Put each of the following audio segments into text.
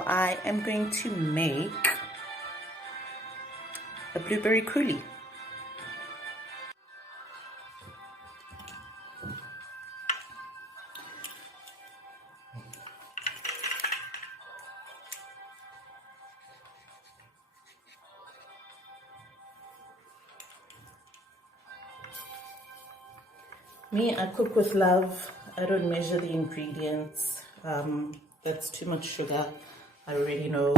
So I am going to make a blueberry coulis. Me, I cook with love. I don't measure the ingredients. That's too much sugar. I already know,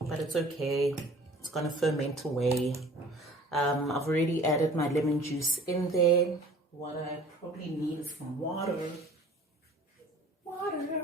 but it's okay. It's gonna ferment away. I've already added my lemon juice in there. What I probably need is some water. Water.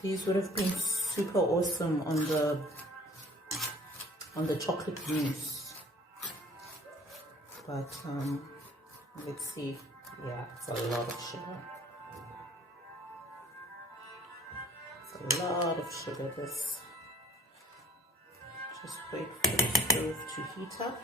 These would have been super awesome on the chocolate mousse, but let's see. Yeah, it's a lot of sugar. It's a lot of sugar. This. Just wait for the stove to heat up.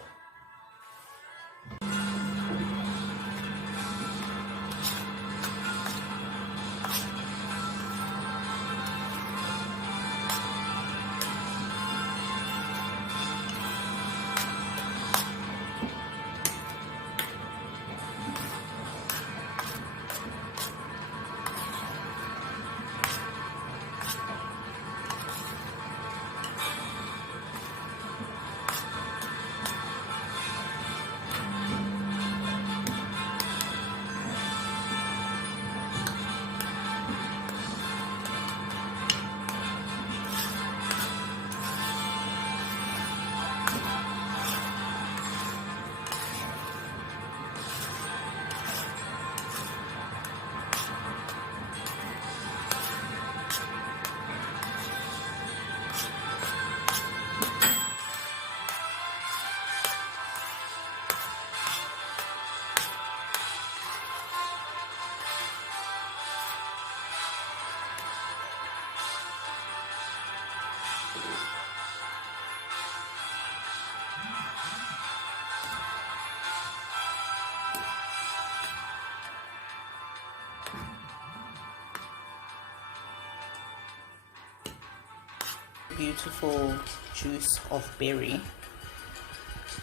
Beautiful juice of berry.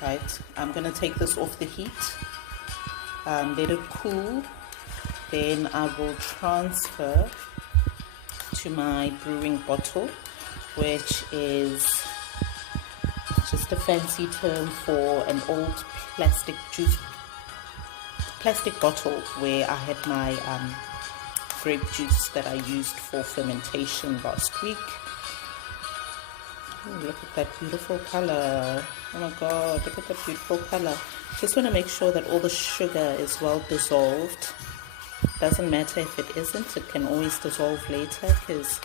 Right, I'm gonna take this off the heat, let it cool, then I will transfer to my brewing bottle, which is just a fancy term for an old plastic bottle where I had my grape juice that I used for fermentation last week. Oh, look at that beautiful color. Oh my god, look at that beautiful color. Just want to make sure that all the sugar is well dissolved. Doesn't matter if it isn't, it can always dissolve later, because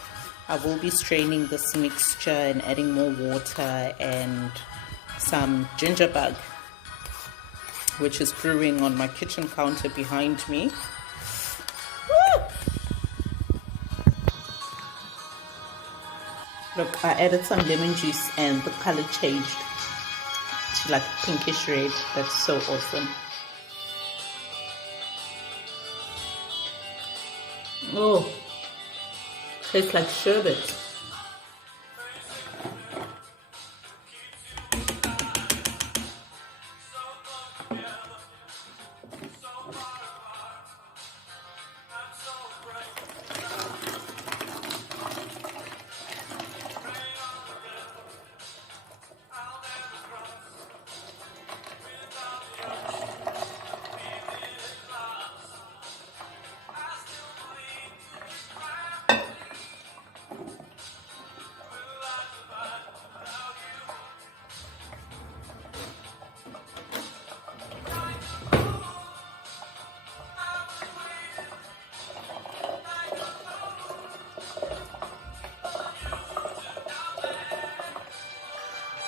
I will be straining this mixture and adding more water and some ginger bug, which is brewing on my kitchen counter behind me. Woo! Look, I added some lemon juice and the color changed to like pinkish red. That's so awesome. Oh, tastes like sherbet.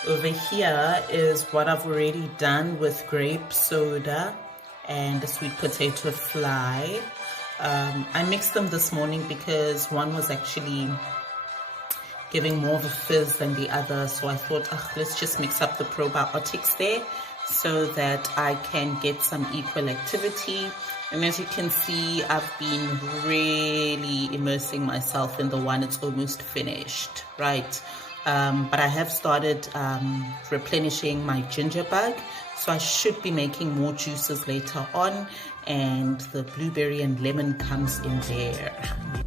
Over here is what I've already done with grape soda and the sweet potato fly. I mixed them this morning because one was actually giving more of a fizz than the other, so I thought, let's just mix up the probiotics there so that I can get some equal activity. And as you can see, I've been really immersing myself in the one. It's almost finished, right? But I have started replenishing my ginger bug, so I should be making more juices later on, and the blueberry and lemon comes in there.